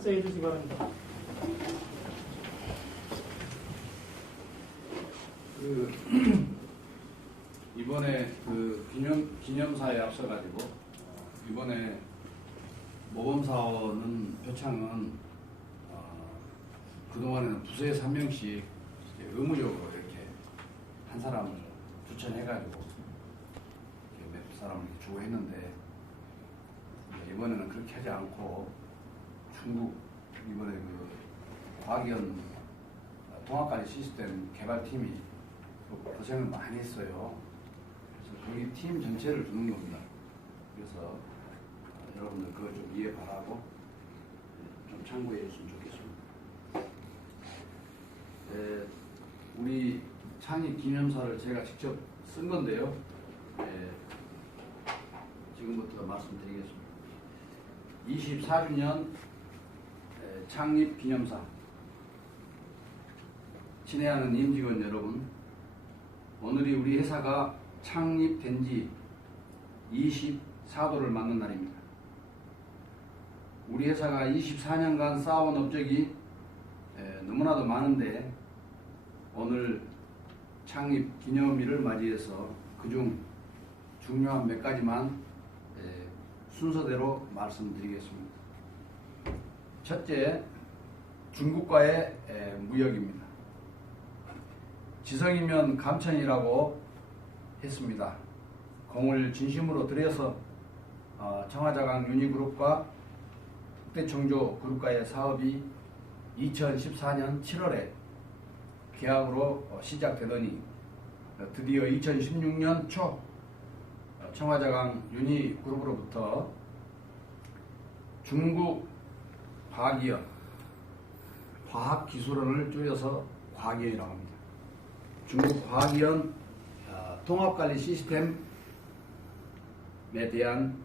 학생해 주시기 바랍니다. 이번에 기념사에 앞서가지고 이번에 모범사원은 표창은 그동안에는 부서에서 한 명씩 의무적으로 이렇게 한 사람을 추천해가지고 몇 사람을 주고 했는데 이번에는 그렇게 하지 않고 중국 이번에 과기원 통합관리 시스템 개발팀이 고생을 많이 했어요. 그래서 거기 팀 전체를 주는 겁니다. 그래서 여러분들 그거 좀 이해 바라고 좀 참고해 주시면 좋겠습니다. 우리 창립 기념사를 제가 직접 쓴 건데요. 지금부터 말씀드리겠습니다. 24주년 창립 기념사. 친애하는 임직원 여러분, 오늘이 우리 회사가 창립된 지 24도를 맞는 날입니다. 우리 회사가 24년간 쌓아온 업적이 너무나도 많은데 오늘 창립 기념일을 맞이해서 그중 중요한 몇 가지만 순서대로 말씀드리겠습니다. 첫째, 중국과의 무역입니다. 지성이면 감천이라고 했습니다. 공을 진심으로 들여서 청와자강 유니그룹과 국대청조 그룹과의 사업이 2014년 7월에 계약으로 시작되더니 드디어 2016년 초 청와자강 유니그룹으로부터 중국 과기원, 과학기술원을 줄여서 과기원이라고 합니다. 중국 과기원 통합관리 시스템에 대한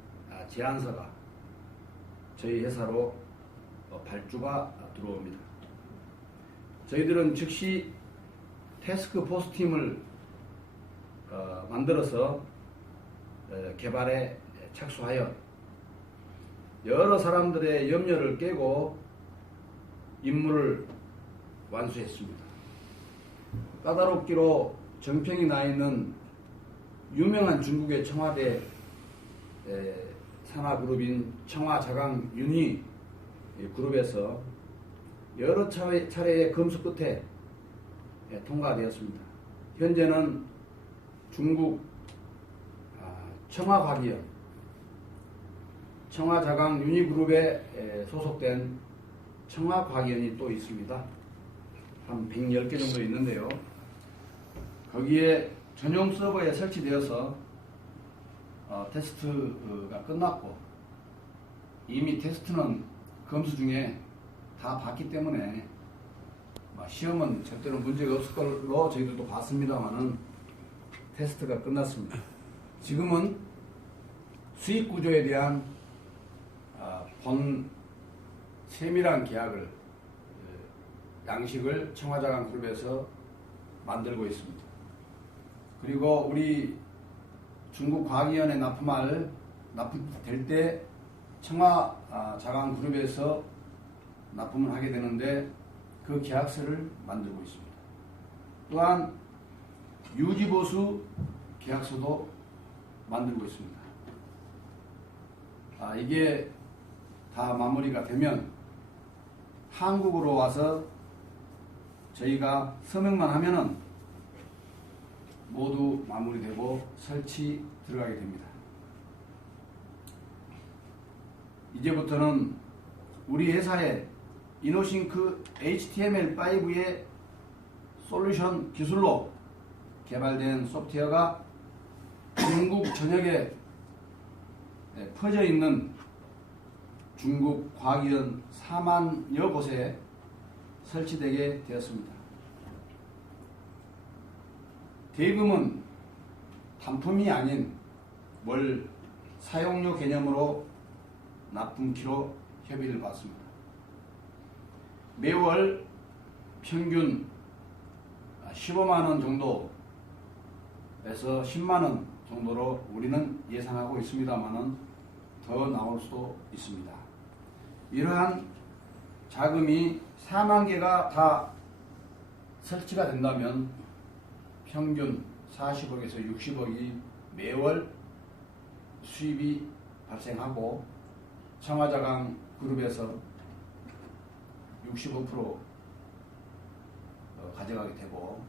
제안서가 저희 회사로 발주가 들어옵니다. 저희들은 즉시 태스크포스 팀을 만들어서 개발에 착수하여 여러 사람들의 염려를 깨고 임무를 완수했습니다. 까다롭기로 정평이 나 있는 유명한 중국의 청와대 산하그룹인 청와자강 유니 그룹에서 여러 차례의 검수 끝에 통과되었습니다. 현재는 중국 청와과기원, 청와자강 유니그룹에 소속된 청와과기원이 또 있습니다. 한 110개 정도 있는데요. 거기에 전용 서버에 설치되어서 테스트가 끝났고 이미 테스트는 검수 중에 다 봤기 때문에 시험은 절대로 문제가 없을 걸로 저희들도 봤습니다만은 테스트가 끝났습니다. 지금은 수익 구조에 대한 본 세밀한 계약을 양식을 청와자강 그룹에서 만들고 있습니다. 그리고 우리 중국 과기원에 납품될 때 청와자강 그룹에서 납품을 하게 되는데 그 계약서를 만들고 있습니다. 또한 유지보수 계약서도 만들고 있습니다. 이게 다 마무리가 되면 한국으로 와서 저희가 서명만 하면은 모두 마무리되고 설치 들어가게 됩니다. 이제부터는 우리 회사의 이노싱크 HTML5의 솔루션 기술로 개발된 소프트웨어가 중국 전역에 퍼져 있는 중국 과기원 4만여 곳에 설치되게 되었습니다. 대금은 단품이 아닌 월 사용료 개념으로 납품키로 협의를 받습니다. 매월 평균 15만원 정도에서 10만원 정도로 우리는 예상하고 있습니다만은 더 나올 수도 있습니다. 이러한 자금이 4만 개가 다 설치가 된다면 평균 40억에서 60억이 매월 수입이 발생하고 청와자강 그룹에서 65% 가져가게 되고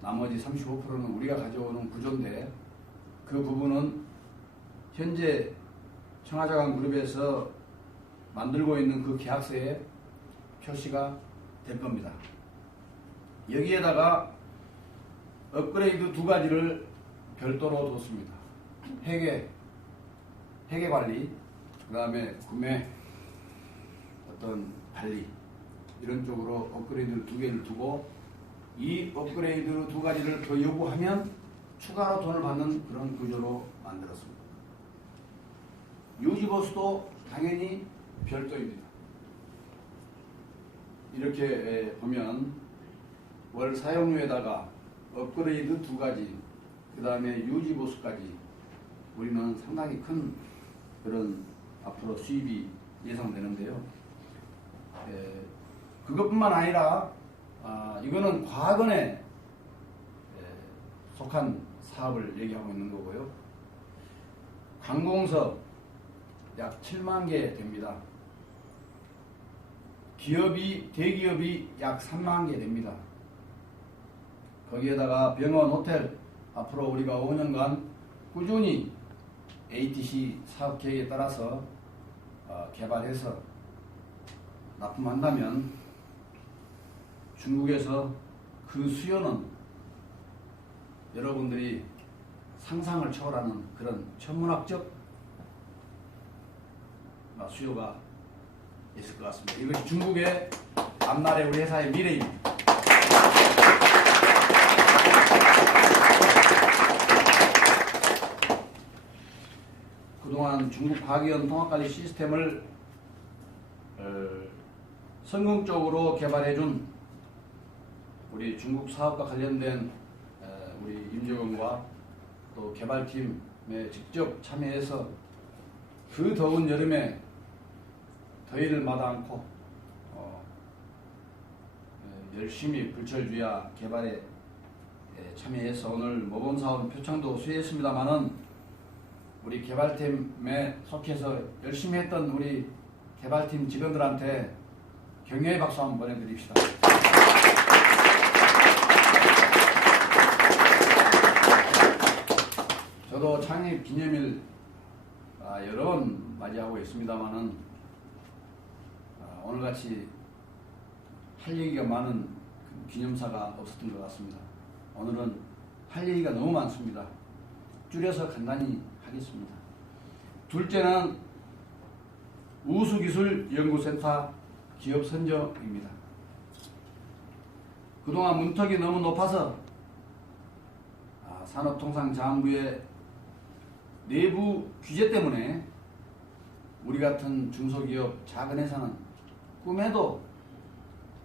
나머지 35%는 우리가 가져오는 구조인데 그 부분은 현재 청와자강 그룹에서 만들고 있는 그 계약서에 표시가 될 겁니다. 여기에다가 업그레이드 2가지를 별도로 뒀습니다. 회계 관리, 그 다음에 구매 어떤 관리 이런 쪽으로 업그레이드 2개를 두고 이 업그레이드 2가지를 더 요구하면 추가로 돈을 받는 그런 구조로 만들었습니다. 유지보수도 당연히 별도입니다. 이렇게 보면 월 사용료에다가 업그레이드 2가지, 그 다음에 유지보수까지 우리는 상당히 큰 그런 앞으로 수입이 예상되는데요. 그것뿐만 아니라 이거는 과거에 속한 사업을 얘기하고 있는 거고요. 관공서 약 7만 개 됩니다. 대기업이 약 3만 개 됩니다. 거기에다가 병원, 호텔 앞으로 우리가 5년간 꾸준히 ATC 사업 계획에 따라서 개발해서 납품한다면 중국에서 그 수요는 여러분들이 상상을 초월하는 그런 천문학적 수요가 있을 것 같습니다. 이것이 중국의 앞날의 우리 회사의 미래입니다. 그동안 중국 과기원 통합관리 시스템을 성공적으로 개발해준 우리 중국 사업과 관련된 우리 임직원과 또 개발팀에 직접 참여해서 그 더운 여름에 더위를 마다 않고 열심히 불철주야 개발에 참여해서 오늘 모범사업 표창도 수여했습니다마는 우리 개발팀에 속해서 열심히 했던 우리 개발팀 직원들한테 격려의 박수 한번 보내드립시다. 저도 창립 기념일 여러 번 맞이하고 있습니다만은 오늘같이 할 얘기가 많은 기념사가 없었던 것 같습니다. 오늘은 할 얘기가 너무 많습니다. 줄여서 간단히 하겠습니다. 둘째는 우수기술연구센터 기업 선정입니다. 그동안 문턱이 너무 높아서 산업통상자원부의 내부 규제 때문에 우리 같은 중소기업 작은 회사는 꿈에도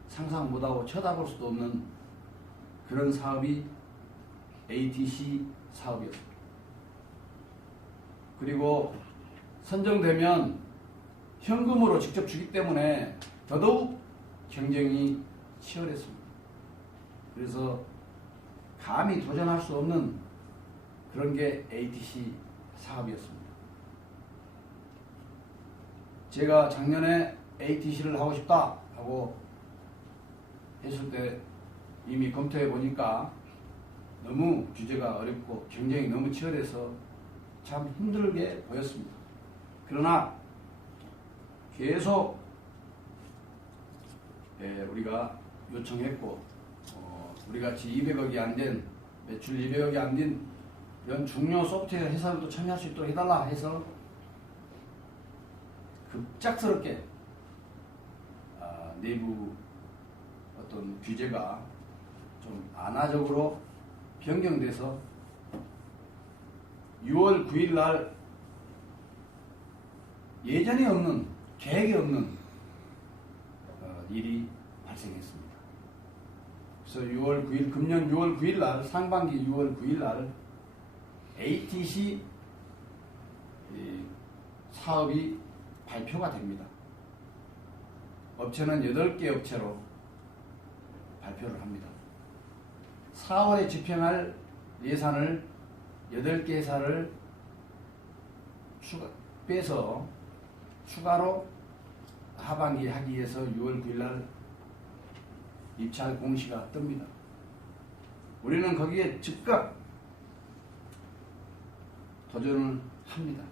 상상 못하고 쳐다볼 수도 없는 그런 사업이 ATC 사업이었습니다. 그리고 선정되면 현금으로 직접 주기 때문에 더더욱 경쟁이 치열했습니다. 그래서 감히 도전할 수 없는 그런 게 ATC 사업이었습니다. 제가 작년에 ATC를 하고 싶다 하고 했을 때 이미 검토해 보니까 너무 규제가 어렵고 경쟁이 너무 치열해서 참 힘들게 보였습니다. 그러나 계속 우리가 요청했고 우리같이 200억이 안 된 매출 200억이 안 된 이런 중요 소프트웨어 회사들도 참여할 수 있도록 해달라 해서 급작스럽게 내부 어떤 규제가 좀 안화적으로 변경돼서 6월 9일 날 예전에 없는 계획이 없는 일이 발생했습니다. 그래서 6월 9일 금년 6월 9일 날 상반기 6월 9일 날 ATC 사업이 발표가 됩니다. 업체는 8개 업체로 발표를 합니다. 4월에 집행할 예산을 8개 회사를 빼서 추가로 하반기에 하기 위해서 6월 9일날 입찰 공시가 뜹니다. 우리는 거기에 즉각 도전을 합니다.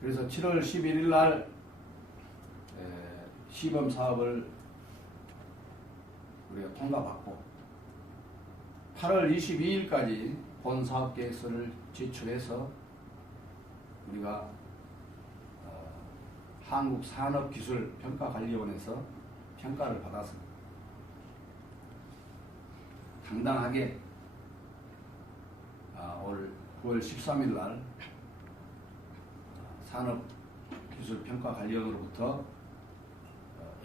그래서 7월 11일날 시범 사업을 우리가 통과받고 8월 22일까지 본 사업 계획서를 제출해서 우리가 한국산업기술평가관리원에서 평가를 받아서 당당하게 올 9월 13일 날 산업기술평가관리원으로부터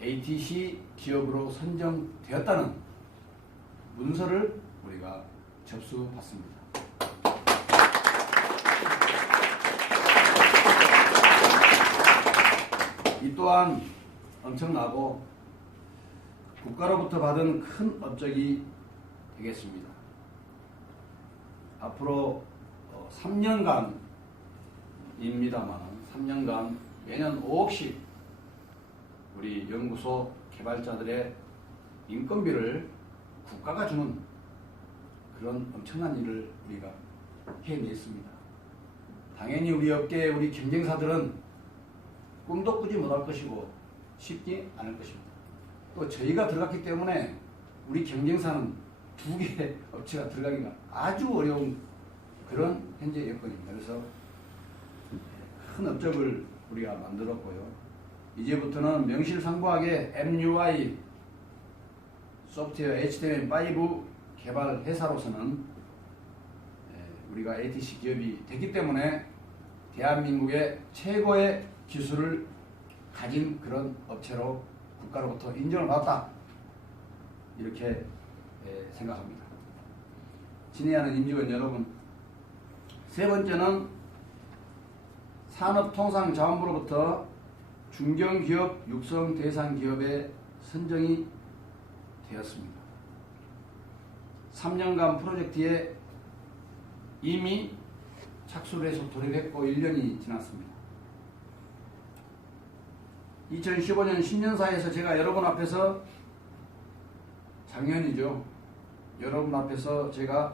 ATC 기업으로 선정되었다는 문서를 우리가 접수받습니다. 이 또한 엄청나고 국가로부터 받은 큰 업적이 되겠습니다. 앞으로 3년간입니다만 3년간 매년 5억씩 우리 연구소 개발자들의 인건비를 국가가 주는 그런 엄청난 일을 우리가 해냈습니다. 당연히 우리 업계의 우리 경쟁사들은 꿈도 꾸지 못할 것이고 쉽지 않을 것입니다. 또 저희가 들어갔기 때문에 우리 경쟁사는 2개의 업체가 들어가기가 아주 어려운 그런 현재 여건입니다. 그래서 큰 업적을 우리가 만들었고요. 이제부터는 명실상부하게 MUI 소프트웨어 HTML5 개발 회사로서는 우리가 ATC 기업이 됐기 때문에 대한민국의 최고의 기술을 가진 그런 업체로 국가로부터 인정을 받았다. 이렇게 생각합니다. 친애하는 임직원 여러분, 세 번째는 산업통상자원부로부터 중견기업 육성 대상 기업에 선정이 되었습니다. 3년간 프로젝트에 이미 착수를 해서 돌입했고 1년이 지났습니다. 2015년 신년사에서 제가 여러분 앞에서 작년이죠. 여러분 앞에서 제가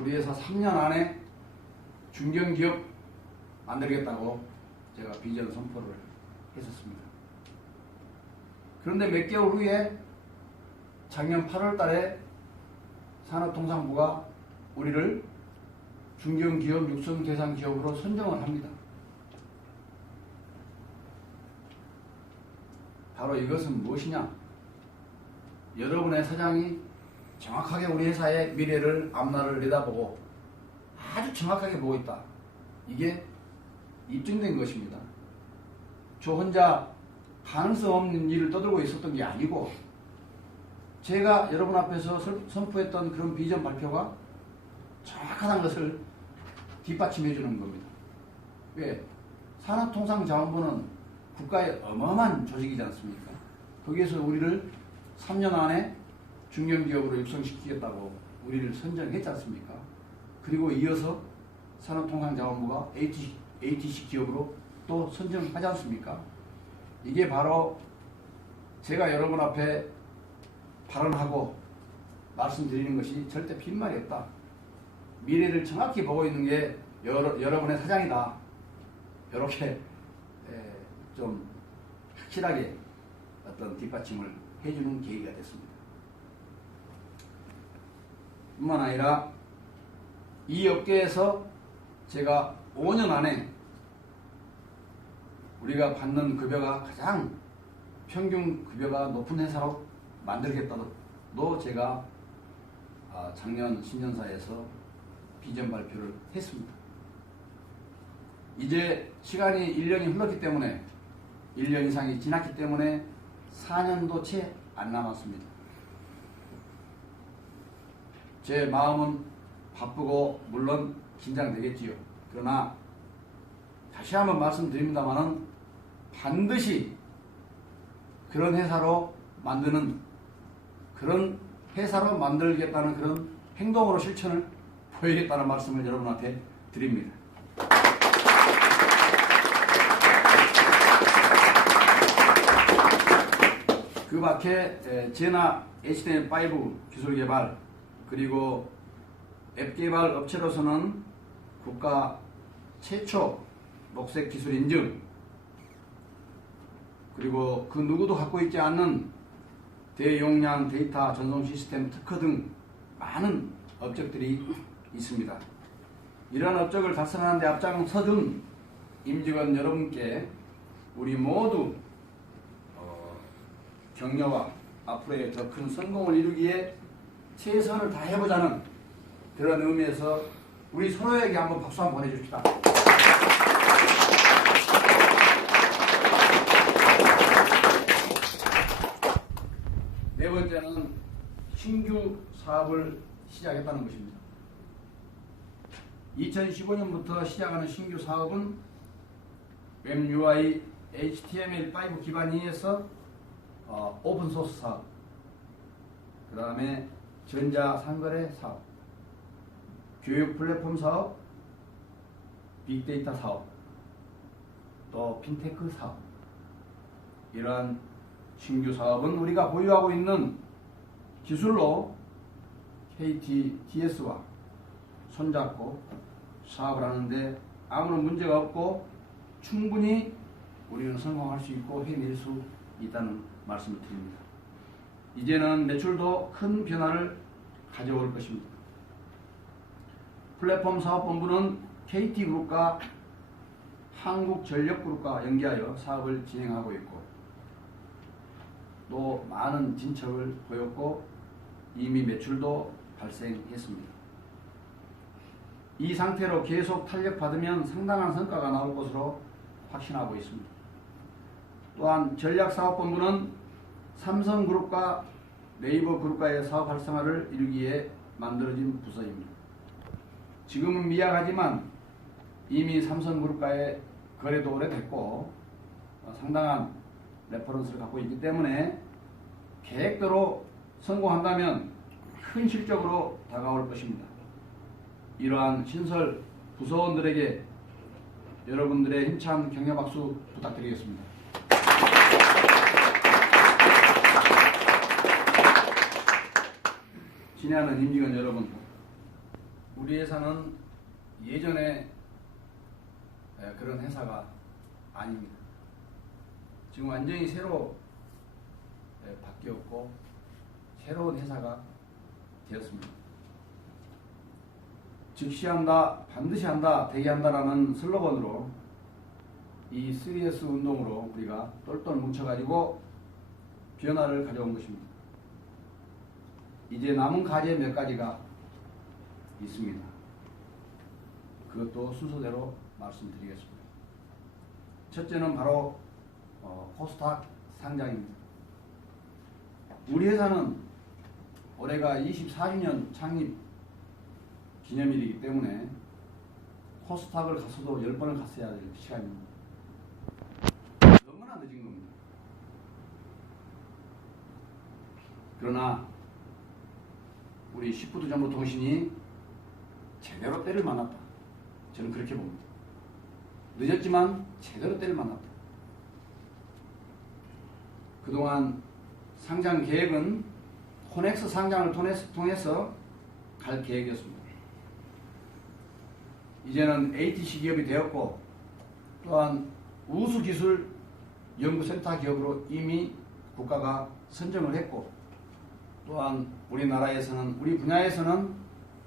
우리 회사 3년 안에 중견기업 만들겠다고 제가 비전 선포를 했었습니다. 그런데 몇 개월 후에 작년 8월 달에 산업통상부가 우리를 중견기업 육성 대상 기업으로 선정을 합니다. 바로 이것은 무엇이냐? 여러분의 사장이 정확하게 우리 회사의 미래를 앞날을 내다보고 아주 정확하게 보고 있다. 이게 입증된 것입니다. 저 혼자 가능성 없는 일을 떠들고 있었던 게 아니고 제가 여러분 앞에서 선포했던 그런 비전 발표가 정확하다는 것을 뒷받침해 주는 겁니다. 왜? 산업통상자원부는 국가의 어마어마한 조직이지 않습니까? 거기에서 우리를 3년 안에 중견기업으로 육성시키겠다고 우리를 선정했지 않습니까? 그리고 이어서 산업통상자원부가 ATC 기업으로 또 선정하지 않습니까? 이게 바로 제가 여러분 앞에 발언하고 말씀드리는 것이 절대 빈말이 없다. 미래를 정확히 보고 있는 게 여러분의 사장이다. 이렇게 좀 확실하게 어떤 뒷받침을 해주는 계기가 됐습니다. 뿐만 아니라 이 업계에서 제가 5년 안에 우리가 받는 급여가 가장 평균 급여가 높은 회사로 만들겠다도 제가 작년 신년사에서 비전 발표를 했습니다. 이제 시간이 1년이 흘렀기 때문에 1년 이상이 지났기 때문에 4년도 채 안 남았습니다. 제 마음은 바쁘고 물론 긴장되겠지요. 그러나 다시 한번 말씀드립니다마는 반드시 그런 회사로 만드는, 그런 회사로 만들겠다는 그런 행동으로 실천을 보이겠다는 말씀을 여러분한테 드립니다. 그 밖에 제나 HTML5 기술 개발, 그리고 앱 개발 업체로서는 국가 최초 녹색 기술 인증, 그리고 그 누구도 갖고 있지 않는 대용량 데이터 전송 시스템 특허 등 많은 업적들이 있습니다. 이러한 업적을 달성하는 데 앞장서준 임직원 여러분께 우리 모두 격려와 앞으로의 더 큰 성공을 이루기에 최선을 다해보자는 그런 의미에서 우리 서로에게 한번 박수 한번 보내줍시다. 네 번째는 신규 사업을 시작했다는 것입니다. 2015년부터 시작하는 신규 사업은 웹 UI HTML5 기반이어서 오픈소스 사업, 그 다음에 전자상거래 사업, 교육 플랫폼 사업, 빅데이터 사업, 또 핀테크 사업, 이러한 신규 사업은 우리가 보유하고 있는 기술로 KTDS와 손잡고 사업을 하는데 아무런 문제가 없고 충분히 우리는 성공할 수 있고 해낼 수 있다는 말씀을 드립니다. 이제는 매출도 큰 변화를 가져올 것입니다. 플랫폼 사업본부는 KT그룹과 한국전력그룹과 연계하여 사업을 진행하고 있고 또 많은 진척을 보였고 이미 매출도 발생했습니다. 이 상태로 계속 탄력받으면 상당한 성과가 나올 것으로 확신하고 있습니다. 또한 전략사업본부는 삼성그룹과 네이버그룹과의 사업 활성화를 이루기에 만들어진 부서입니다. 지금은 미약하지만 이미 삼성그룹과의 거래도 오래됐고 상당한 레퍼런스를 갖고 있기 때문에 계획대로 성공한다면 큰 실적으로 다가올 것입니다. 이러한 신설 부서원들에게 여러분들의 힘찬 격려 박수 부탁드리겠습니다. 친애하는 임직원 여러분, 우리 회사는 예전에 그런 회사가 아닙니다. 지금 완전히 새로 바뀌었고 새로운 회사가 되었습니다. 즉시 한다, 반드시 한다, 대기한다라는 슬로건으로 이 3S 운동으로 우리가 똘똘 뭉쳐가지고 변화를 가져온 것입니다. 이제 남은 과제 몇 가지가 있습니다. 그것도 순서대로 말씀드리겠습니다. 첫째는 바로 코스닥 상장입니다. 우리 회사는 올해가 24주년 창립 기념일이기 때문에 코스닥을 갔어도 10번을 갔어야 될 시간입니다. 너무나 늦은 겁니다. 그러나 우리 시푸드 정보 통신이 제대로 때를 만났다. 저는 그렇게 봅니다. 늦었지만 제대로 때를 만났다. 그동안 상장 계획은 코넥스 상장을 통해서 갈 계획이었습니다. 이제는 ATC 기업이 되었고 또한 우수기술 연구센터 기업으로 이미 국가가 선정을 했고 또한 우리나라에서는 우리 분야에서는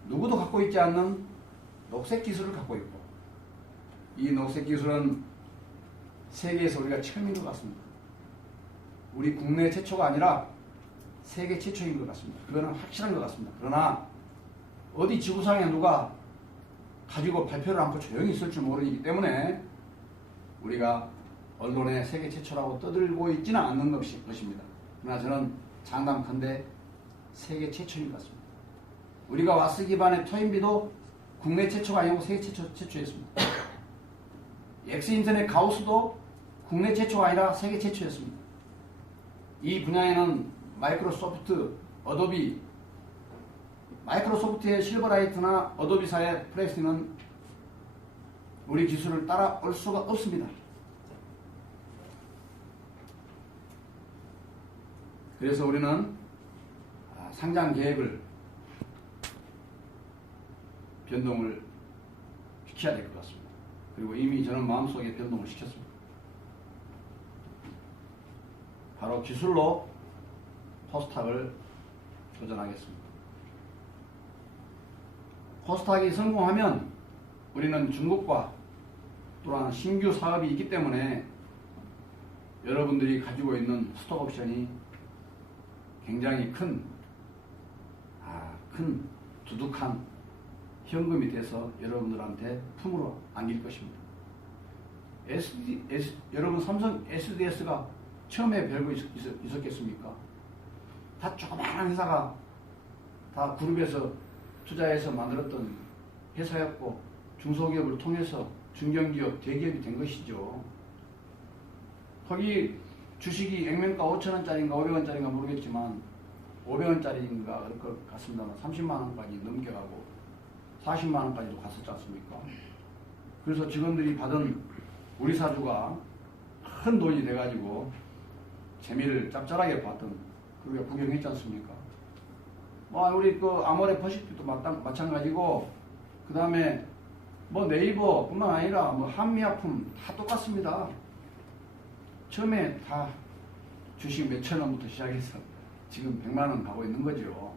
누구도 갖고 있지 않는 녹색 기술을 갖고 있고 이 녹색 기술은 세계에서 우리가 처음인 것 같습니다. 우리 국내 최초가 아니라 세계 최초인 것 같습니다. 그거는 확실한 것 같습니다. 그러나 어디 지구상에 누가 가지고 발표를 않고 조용히 있을 줄 모르기 때문에 우리가 언론에 세계 최초라고 떠들고 있지는 않는 것입니다. 그러나 저는 장담컨대 세계 최초인 것 같습니다. 우리가 와스 기반의 토인비도 국내 최초가 아니고 세계 최초였습니다. 엑스인터넷 가우스도 국내 최초가 아니라 세계 최초였습니다. 이 분야에는 마이크로소프트, 어도비, 마이크로소프트의 실버라이트나 어도비사의 프레스는 우리 기술을 따라올 수가 없습니다. 그래서 우리는 상장 계획을 변동을 시켜야 될 것 같습니다. 그리고 이미 저는 마음속에 변동을 시켰습니다. 바로 기술로 코스닥을 도전하겠습니다. 코스닥이 성공하면 우리는 중국과 또한 신규 사업이 있기 때문에 여러분들이 가지고 있는 스톡옵션이 굉장히 큰 두둑한 현금이 돼서 여러분들한테 품으로 안길 것입니다. 여러분 삼성 SDS가 처음에 별거 있었겠습니까? 다 조그마한 회사가 다 그룹에서 투자해서 만들었던 회사였고 중소기업을 통해서 중견기업, 대기업이 된 것이죠. 거기 주식이 액면가 5천원짜리인가 500원짜리인가 모르겠지만 500원짜리인가 그럴 것 같습니다만 30만원까지 넘겨가고 40만원까지도 갔었지 않습니까? 그래서 직원들이 받은 우리 사주가 큰 돈이 돼가지고 재미를 짭짤하게 봤던 그게 구경했지 않습니까? 뭐 우리 그 아모레 퍼시픽도 마찬가지고 그 다음에 뭐 네이버뿐만 아니라 뭐 한미약품 다 똑같습니다. 처음에 다 주식 몇천 원부터 시작해서 지금 100만 원 가고 있는 거죠.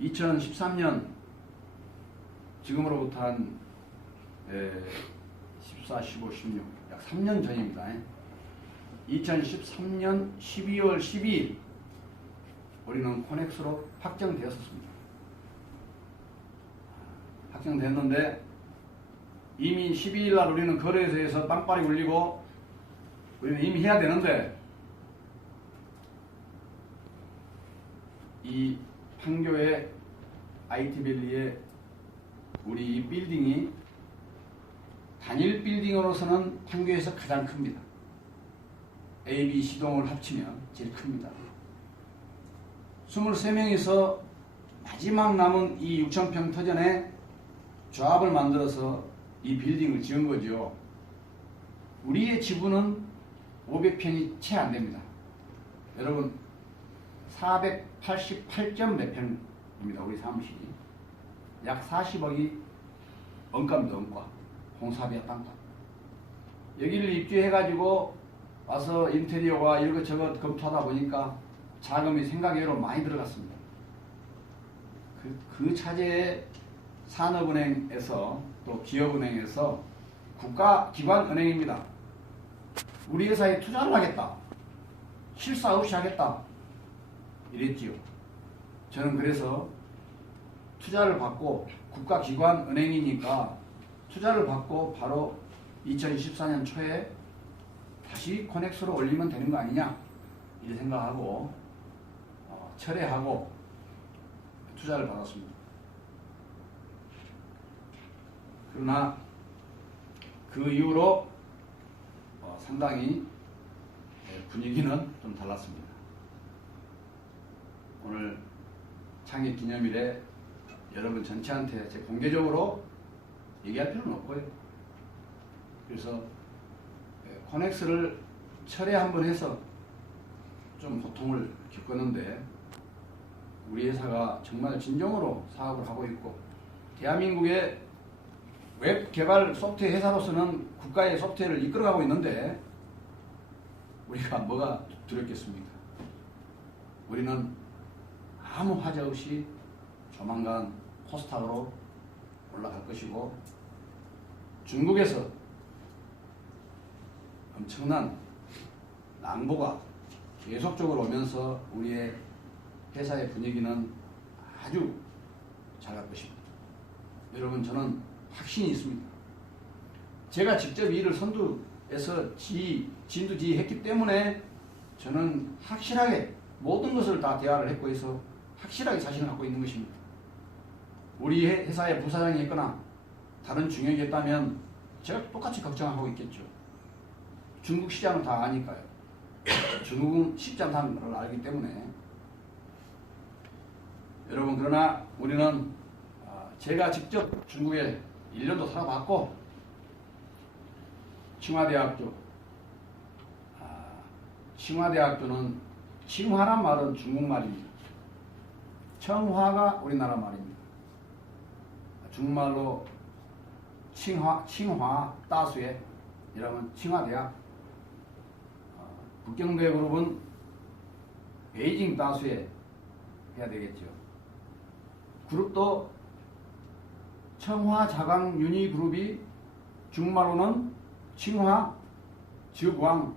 2013년 지금으로부터 한 14, 15, 16 약 3년 전입니다. 2013년 12월 12일 우리는 코넥스로 확정되었습니다. 확정됐는데 이미 12일 날 우리는 거래소에서 빵빠리 울리고 우리는 이미 해야 되는데 이 판교의 IT밸리의 우리 이 빌딩이 단일 빌딩으로서는 판교에서 가장 큽니다. A, B, C동을 합치면 제일 큽니다. 23명이서 마지막 남은 이 6,000평 터전에 조합을 만들어서 이 빌딩을 지은 거죠. 우리의 지분은 500평이 채 안 됩니다. 여러분 488점 몇 평입니다. 우리 사무실이. 약 40억이 원가입니다. 원가. 공사비와 땅값. 여기를 입주해가지고 와서 인테리어와 이것저것 검토하다 보니까 자금이 생각외로 많이 들어갔습니다. 그 차제에 산업은행에서 또 기업은행에서 국가기관은행입니다. 우리 회사에 투자를 하겠다. 실사 없이 하겠다. 이랬지요. 저는 그래서 투자를 받고 국가기관은행이니까 투자를 받고 바로 2024년 초에 다시 코넥스로 올리면 되는 거 아니냐 이 생각하고 철회하고 투자를 받았습니다. 그러나 그 이후로 상당히 분위기는 좀 달랐습니다. 오늘 창립 기념일에 여러분 전체한테 제 공개적으로 얘기할 필요는 없고요. 그래서 코넥스를 철회 한번 해서 좀 고통을 겪었는데 우리 회사가 정말 진정으로 사업을 하고 있고 대한민국의 웹 개발 소프트웨어 회사로서는 국가의 소프트웨어를 이끌어가고 있는데 우리가 뭐가 두렵겠습니까? 우리는 아무 하자 없이 조만간 코스닥으로 올라갈 것이고 중국에서 엄청난 낭보가 계속적으로 오면서 우리의 회사의 분위기는 아주 잘 갈 것입니다. 여러분 저는 확신이 있습니다. 제가 직접 일을 선두에서 진두지휘했기 때문에 저는 확실하게 모든 것을 다 대화를 했고 해서 확실하게 자신을 갖고 있는 것입니다. 우리 회사의 부사장이 있거나 다른 중역이 있다면 제가 똑같이 걱정하고 있겠죠. 중국 시장은 다 아니까요. 중국은 쉽지 않다는 걸 알기 때문에 여러분, 그러나 우리는 제가 직접 중국에 1년도 살아봤고 칭화대학교는 칭화란 말은 중국말입니다. 청화가 우리나라 말입니다. 중국말로 칭화 따수에 이러면 칭화대학, 북경대 그룹은 베이징 따수에 해야 되겠죠. 그룹도 청화자강윤희 그룹이 중국말로는 칭화, 즉왕,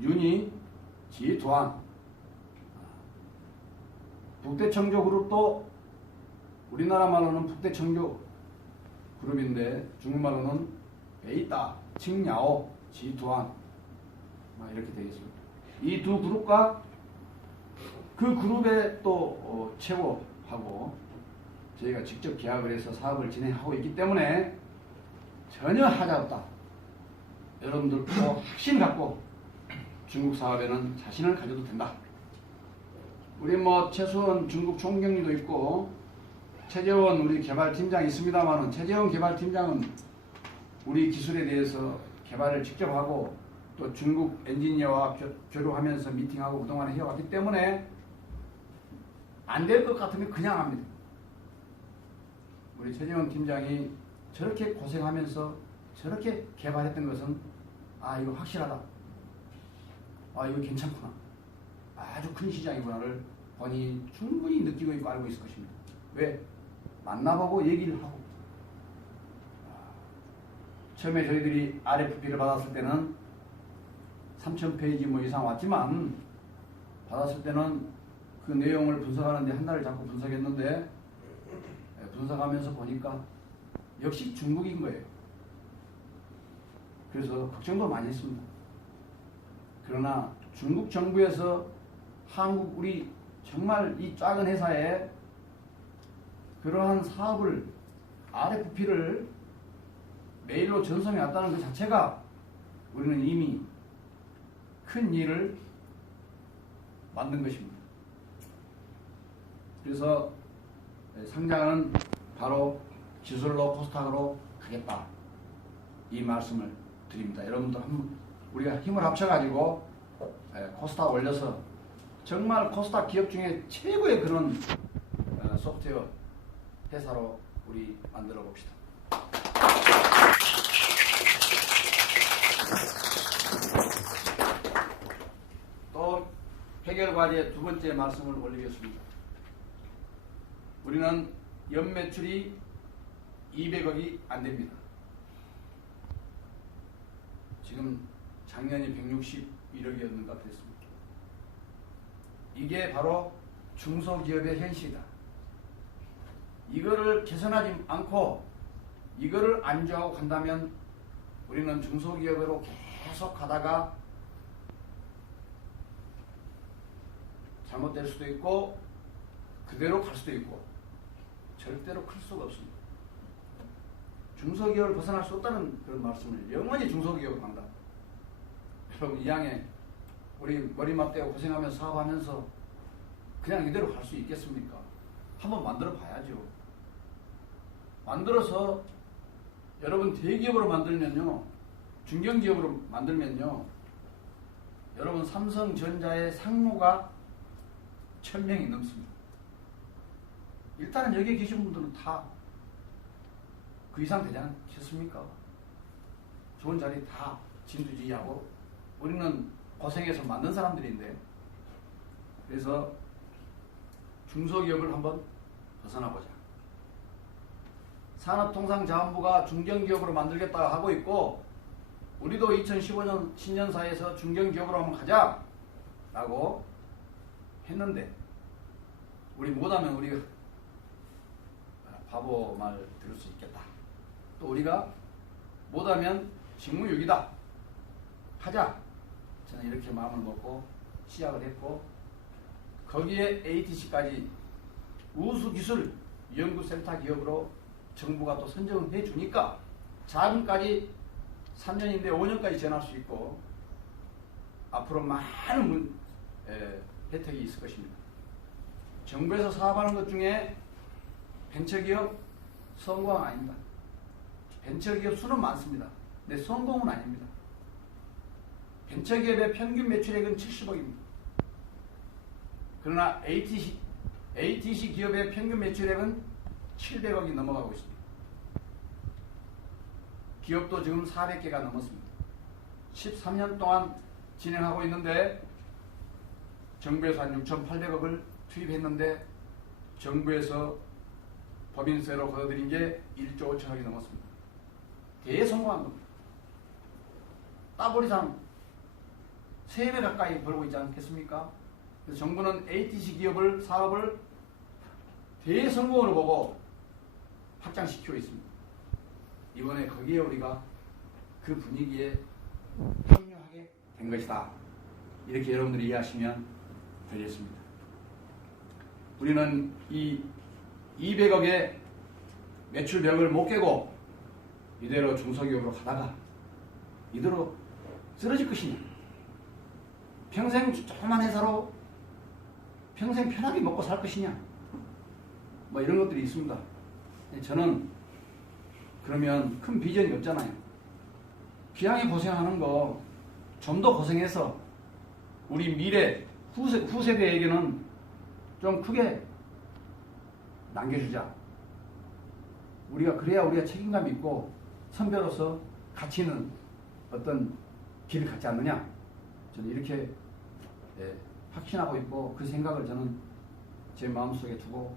윤희, 지투안. 북대청조 그룹도 우리나라 말로는 북대청조 그룹인데 중국말로는 베이따, 칭야오, 지투안 이렇게 되겠습니다. 이 두 그룹과 그 그룹의 또 최고하고 저희가 직접 계약을 해서 사업을 진행하고 있기 때문에 전혀 하자 없다. 여러분들도 확신 갖고 중국 사업에는 자신을 가져도 된다. 우리 최수원 중국 총경리도 있고 최재원 우리 개발팀장이 있습니다만은, 최재원 개발팀장은 우리 기술에 대해서 개발을 직접 하고 또 중국 엔지니어와 교류하면서 미팅하고 그동안 해왔기 때문에 안 될 것 같으면 그냥 합니다. 우리 최재원 팀장이 저렇게 고생하면서 저렇게 개발했던 것은 이거 확실하다, 이거 괜찮구나, 아주 큰 시장이구나를 본인이 충분히 느끼고 있고 알고 있을 것입니다. 왜? 만나보고 얘기를 하고. 처음에 저희들이 RFP를 받았을 때는 3,000페이지 이상 왔지만, 받았을 때는 그 내용을 분석하는데 한 달을 자꾸 분석했는데, 분석하면서 보니까 역시 중국인 거예요. 그래서 걱정도 많이 했습니다. 그러나 중국 정부에서 한국 우리 정말 이 작은 회사에 그러한 사업을 RFP를 메일로 전송해 왔다는 그 자체가 우리는 이미 큰 일을 만든 것입니다. 그래서 상장은 바로 기술로 코스닥으로 가겠다, 이 말씀을 드립니다. 여러분들 우리가 힘을 합쳐가지고 코스닥 올려서 정말 코스닥 기업 중에 최고의 그런 소프트웨어 회사로 우리 만들어 봅시다. 또 해결과제의 두 번째 말씀을 올리겠습니다. 우리는 연매출이 200억이 안 됩니다. 지금 작년이 161억이었는가 그랬습니다. 이게 바로 중소기업의 현실이다. 이거를 개선하지 않고 이거를 안주하고 간다면 우리는 중소기업으로 계속 가다가 잘못될 수도 있고 그대로 갈 수도 있고 절대로 클 수가 없습니다. 중소기업을 벗어날 수 없다는 그런 말씀을, 영원히 중소기업으로 간다. 여러분, 이왕에 우리 머리맡 떼고 고생하면서 사업하면서 그냥 이대로 갈 수 있겠습니까? 한번 만들어 봐야죠. 만들어서 여러분 대기업으로 만들면요, 중견기업으로 만들면요, 여러분 삼성전자의 상무가 1000명이 넘습니다. 일단은 여기 계신 분들은 다 그 이상 되지 않겠습니까? 좋은 자리 다 진두지휘하고 우리는 고생해서 만든 사람들인데, 그래서 중소기업을 한번 벗어나보자. 산업통상자원부가 중견기업으로 만들겠다 하고 있고, 우리도 2015년 신년사에서 중견기업으로 한번 가자 라고 했는데, 우리 못하면 우리가 바보 말 들을 수 있겠다. 또 우리가 못하면 직무유기다. 하자. 저는 이렇게 마음을 먹고 시작을 했고, 거기에 ATC까지 우수기술 연구센터 기업으로 정부가 또 선정해 주니까 자금까지 3년인데 5년까지 지원할 수 있고, 앞으로 많은 혜택이 있을 것입니다. 정부에서 사업하는 것 중에 벤처기업 성공 아닙니다. 벤처기업 수는 많습니다. 근데 성공은 아닙니다. 벤처기업의 평균 매출액은 70억입니다. 그러나 ATC 기업의 평균 매출액은 700억이 넘어가고 있습니다. 기업도 지금 400개가 넘었습니다. 13년 동안 진행하고 있는데 정부에서 한 6,800억을 투입했는데 정부에서 법인세로 걷어들인 게 1조 5천억이 넘었습니다. 대성공한 겁니다. 따블이상 3배 가까이 벌고 있지 않겠습니까? 그래서 정부는 ATC 기업을 사업을 대성공으로 보고 확장시키고 있습니다. 이번에 거기에 우리가 그 분위기에 합류하게 된 것이다. 이렇게 여러분들이 이해하시면 되겠습니다. 우리는 이 200억의 매출벽을 못 깨고 이대로 중소기업으로 가다가 이대로 쓰러질 것이냐, 평생 조그만 회사로 평생 편하게 먹고 살 것이냐, 뭐 이런 것들이 있습니다. 저는 그러면 큰 비전이 없잖아요. 기왕에 고생하는 거 좀 더 고생해서 우리 미래 후세대에게는 좀 크게 남겨주자. 우리가 그래야 우리가 책임감 있고 선배로서 가치 있는 어떤 길을 갖지 않느냐. 저는 이렇게 확신하고 있고 그 생각을 저는 제 마음속에 두고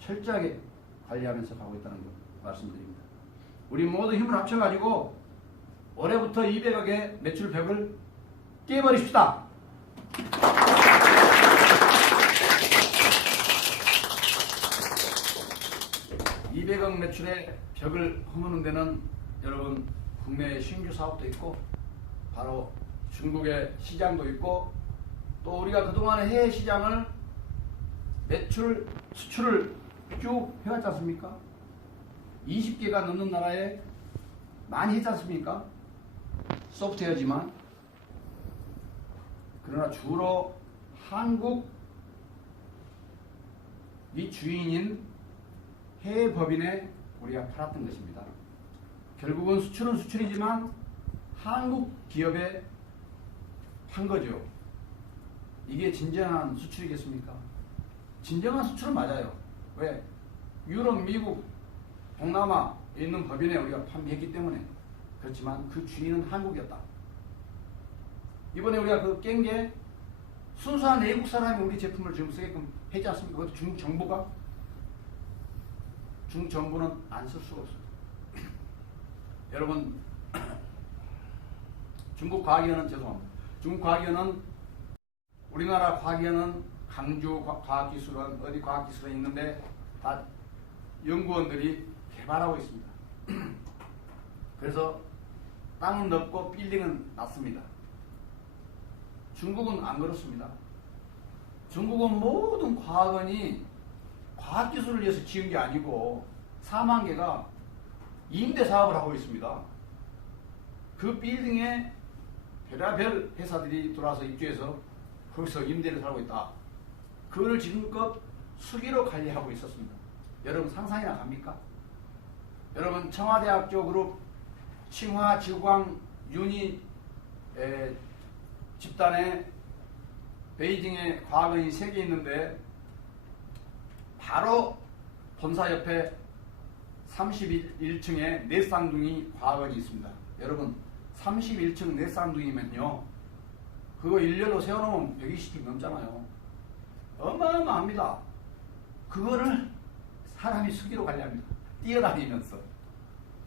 철저하게 관리하면서 가고 있다는 것 말씀드립니다. 우리 모두 힘을 합쳐가지고 올해부터 200억의 매출벽을 깨버립시다. 200억 매출의 벽을 허무는 데는 여러분 국내 신규 사업도 있고 바로 중국의 시장도 있고 또 우리가 그동안의 해외 시장을 매출, 수출을 쭉 해왔지 않습니까? 20개가 넘는 나라에 많이 했지 않습니까? 소프트웨어지만 그러나 주로 한국이 주인인 해외 법인에 우리가 팔았던 것입니다. 결국은 수출은 수출이지만 한국 기업에 판 거죠. 이게 진정한 수출이겠습니까? 진정한 수출은 맞아요. 왜? 유럽, 미국, 동남아에 있는 법인에 우리가 판매했기 때문에. 그렇지만 그 주인은 한국이었다. 이번에 우리가 그 깬 게 순수한 외국 사람이 우리 제품을 지금 쓰게끔 했지 않습니까? 그것도 중국 정부가? 중국 정부는 안 쓸 수가 없습니다. 여러분, 중국 과학위원회는 죄송합니다. 중국 과학위원회는 우리나라 과학위원회는 강주 과학기술원, 어디 과학기술원이 있는데 다 연구원들이 개발하고 있습니다. 그래서 땅은 넓고 빌딩은 낮습니다. 중국은 안 그렇습니다. 중국은 모든 과학원이 과학기술을 위해서 지은 게 아니고 4만 개가 임대 사업을 하고 있습니다. 그 빌딩에 별의별 회사들이 들어와서 입주해서 거기서 임대를 살고 있다. 그걸 지금껏 수기로 관리하고 있었습니다. 여러분 상상이나 갑니까? 여러분 청와대학 쪽으로 칭화, 지광, 윤희 집단에 베이징에 과학원이 3개 있는데 바로 본사 옆에 31층에 네 쌍둥이 과학원이 있습니다. 여러분 31층 네 쌍둥이면요 그거 일렬로 세워놓으면 120층 넘잖아요. 어마어마합니다. 그거를 사람이 수기로 관리합니다. 뛰어다니면서.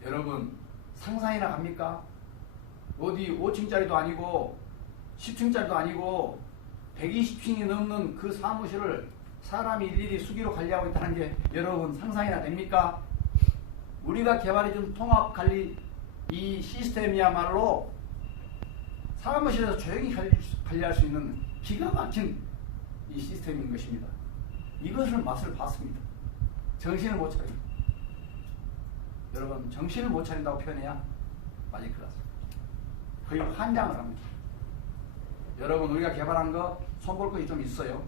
여러분 상상이나 갑니까? 어디 5층짜리도 아니고 10층짜리도 아니고 120층이 넘는 그 사무실을 사람이 일일이 수기로 관리하고 있다는 게 여러분 상상이나 됩니까? 우리가 개발해준 통합관리 이 시스템이야말로 사무실에서 조용히 관리할 수 있는 기가 막힌 이 시스템인 것입니다. 이것을 맛을 봤습니다. 정신을 못 차립니다. 여러분 정신을 못 차린다고 표현해야 맞을 것 같습니다. 거의 환장을 합니다. 여러분 우리가 개발한 거 손볼 것이 좀 있어요.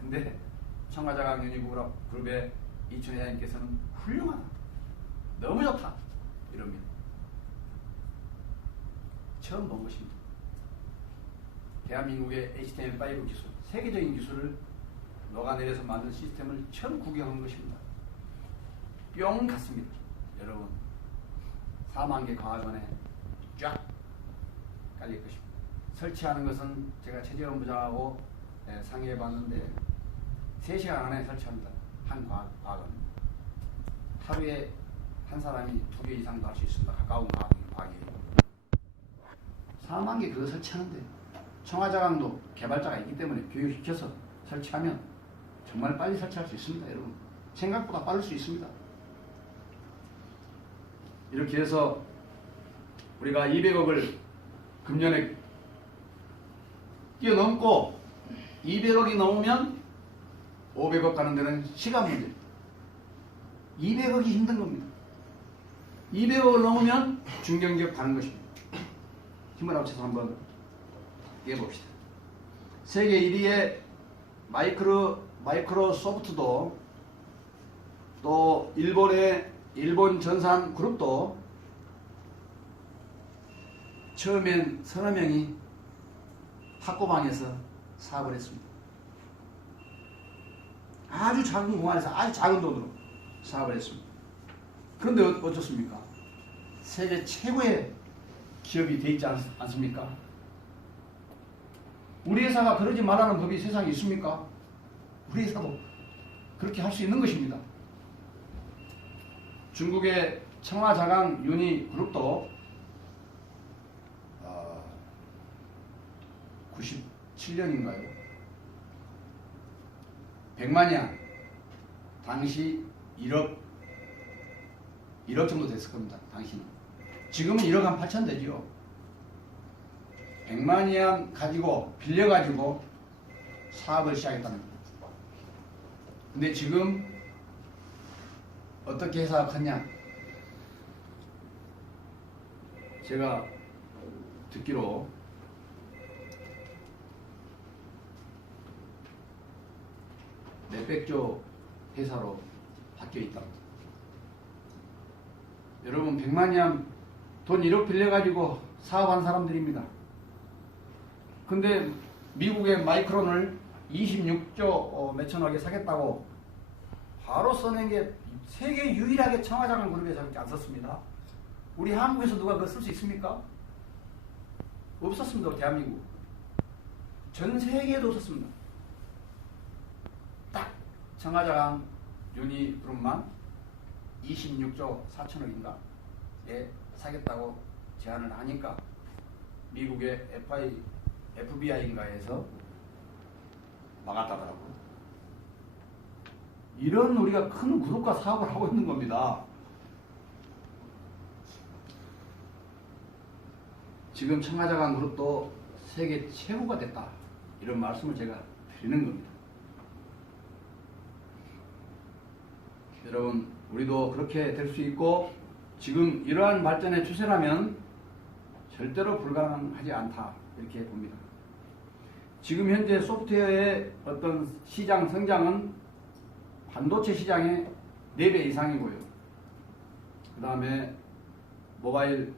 근데 청와자강 유니그룹의 이춘희 회장님께서는 훌륭하다, 너무 좋다 이럽니다. 처음 본 것입니다. 대한민국의 HTML5 기술, 세계적인 기술을 녹아내려서 만든 시스템을 처음 구경한 것입니다. 뿅 갔습니다. 여러분 4만 개 과학원에 쫙 깔릴 것입니다. 설치하는 것은 제가 최재원 부장하고 상의해 봤는데 3시간 안에 설치합니다. 한 과학원. 하루에 한 사람이 2개 이상도 할 수 있습니다. 가까운 과학이에요. 4만 개 그거 설치하는데 청와자강도 개발자가 있기 때문에 교육시켜서 설치하면 정말 빨리 설치할 수 있습니다. 여러분 생각보다 빠를 수 있습니다. 이렇게 해서 우리가 200억을 금년에 뛰어넘고 200억이 넘으면 500억 가는 데는 시간 문제. 200억이 힘든 겁니다. 200억을 넘으면 중견기업 가는 것입니다. 힘을 합쳐서 한번 해봅시다. 세계 1위의 마이크로소프트도 또 일본 전산 그룹도 처음엔 서너 명이 탁구방에서 사업을 했습니다. 아주 작은 공간에서 아주 작은 돈으로 사업을 했습니다. 그런데 어떻습니까? 세계 최고의 기업이 되어 있지 않습니까? 우리 회사가 그러지 말라는 법이 세상에 있습니까? 우리 회사도 그렇게 할 수 있는 것입니다. 중국의 청와자강 유니그룹도 97년인가요? 100만이야. 당시 1억 정도 됐을 겁니다. 당시는. 지금은 1억 한 8천 되지요. 100만이야 가지고 빌려가지고 사업을 시작했다는 겁니다. 근데 지금 어떻게 회사가 컸냐? 제가 듣기로 몇백조 회사로 바뀌어 있답니다. 여러분 100만이야 돈 1억 빌려가지고 사업한 사람들입니다. 근데 미국의 마이크론을 26조 몇천억에 사겠다고 바로 써낸 게 세계 유일하게 청와자강 그룹에서밖에 안 썼습니다. 우리 한국에서 누가 그거 쓸 수 있습니까? 없었습니다. 대한민국. 전 세계에도 없었습니다. 딱 청와자강 유니그룹만 26조 4천억인가에 사겠다고 제안을 하니까 미국의 FBI인가에서 막았다더라고요. 이런 우리가 큰 그룹과 사업을 하고 있는 겁니다. 지금 청와자강 그룹도 세계 최고가 됐다. 이런 말씀을 제가 드리는 겁니다. 여러분 우리도 그렇게 될 수 있고 지금 이러한 발전의 추세라면 절대로 불가능하지 않다. 이렇게 봅니다. 지금 현재 소프트웨어의 어떤 시장 성장은 반도체 시장의 4배 이상이고요. 그 다음에 모바일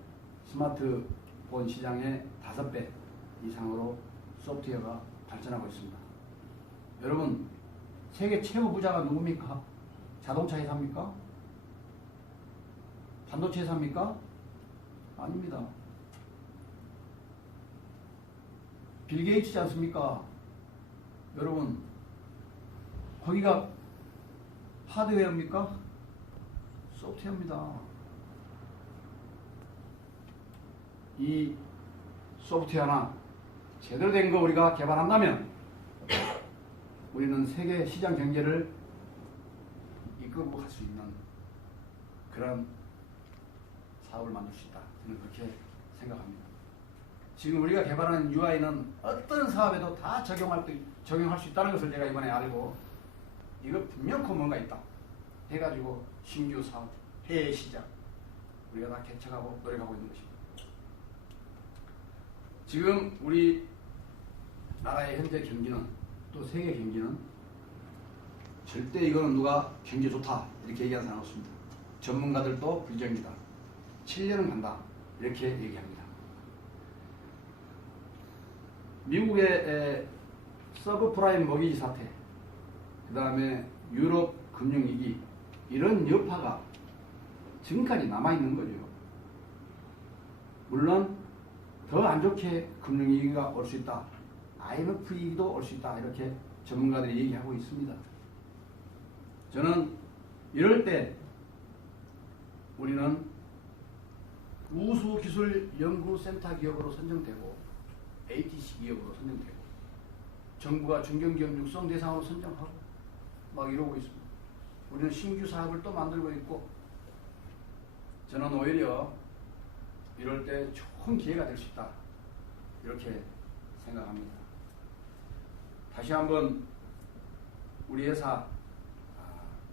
스마트폰 시장의 5배 이상으로 소프트웨어가 발전하고 있습니다. 여러분 세계 최고 부자가 누굽니까? 자동차 회사입니까? 반도체 회사입니까? 아닙니다. 빌 게이츠지 않습니까? 여러분 거기가 하드웨어입니까? 소프트웨어입니다. 이 소프트웨어나 제대로 된 거 우리가 개발한다면 우리는 세계 시장 경제를 이끌고 갈 수 있는 그런 사업을 만들 수 있다. 저는 그렇게 생각합니다. 지금 우리가 개발하는 UI는 어떤 사업에도 다 적용할 수 있다는 것을 제가 이번에 알고 이거 분명코 뭔가 있다 해가지고 신규 사업, 해외 시장 우리가 다 개척하고 노력하고 있는 것입니다. 지금 우리 나라의 현재 경기는 또 세계 경기는 절대 이거는 누가 경기 좋다 이렇게 얘기하는 사람 없습니다. 전문가들도 불경기다. 7년은 간다 이렇게 얘기합니다. 미국의 서브프라임 모기지 사태, 그 다음에 유럽 금융위기, 이런 여파가 지금까지 남아있는 거죠. 물론 더 안 좋게 금융위기가 올 수 있다. IMF 위기도 올 수 있다. 이렇게 전문가들이 얘기하고 있습니다. 저는 이럴 때 우리는 우수기술연구센터 기업으로 선정되고 ATC 기업으로 선정되고 정부가 중견기업 육성 대상으로 선정하고 막 이러고 있습니다. 우리는 신규 사업을 또 만들고 있고, 저는 오히려 이럴 때 좋은 기회가 될 수 있다 이렇게 생각합니다. 다시 한번 우리 회사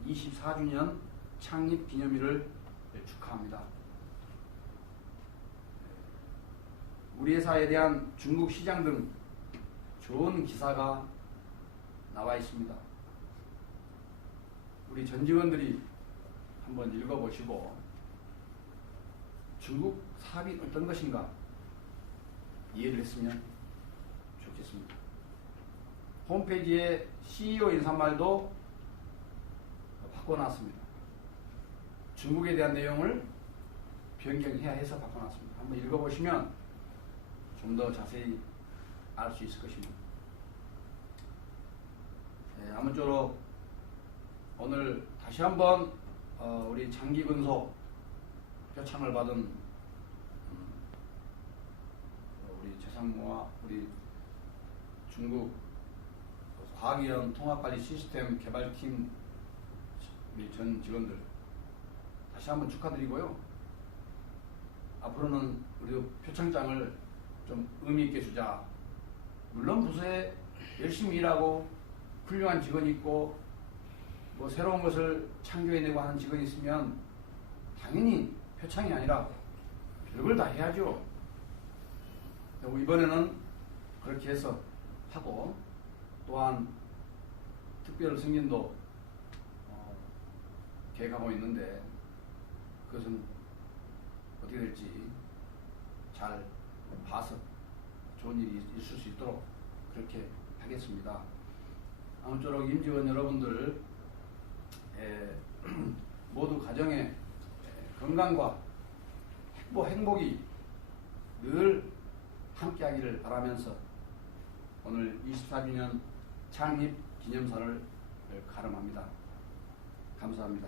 24주년 창립 기념일을 축하합니다. 우리 회사에 대한 중국 시장 등 좋은 기사가 나와 있습니다. 우리 전 직원들이 한번 읽어보시고 중국 사업이 어떤 것인가 이해를 했으면 좋겠습니다. 홈페이지에 CEO 인사말도 바꿔놨습니다. 중국에 대한 내용을 변경해야 해서 바꿔놨습니다. 한번 읽어보시면 좀 더 자세히 알 수 있을 것입니다. 아무쪼록 오늘 다시 한번 우리 장기근속 표창을 받은 우리 최상무와 우리 중국 과학위원 통합관리 시스템 개발팀 우리 전 직원들 다시 한번 축하드리고요. 앞으로는 우리 표창장을 좀 의미 있게 주자. 물론 부서에 열심히 일하고 훌륭한 직원이 있고 뭐 새로운 것을 창조해내고 하는 직원이 있으면 당연히 표창이 아니라 별걸 다 해야죠. 이번에는 그렇게 해서 하고, 또한 특별 승인도 계획하고 있는데 그것은 어떻게 될지 잘 봐서 좋은 일이 있을 수 있도록 그렇게 하겠습니다. 아무쪼록 임직원 여러분들 모두 가정의 건강과 행복이 늘 함께하기를 바라면서 오늘 24주년 창립 기념사를 가름합니다. 감사합니다.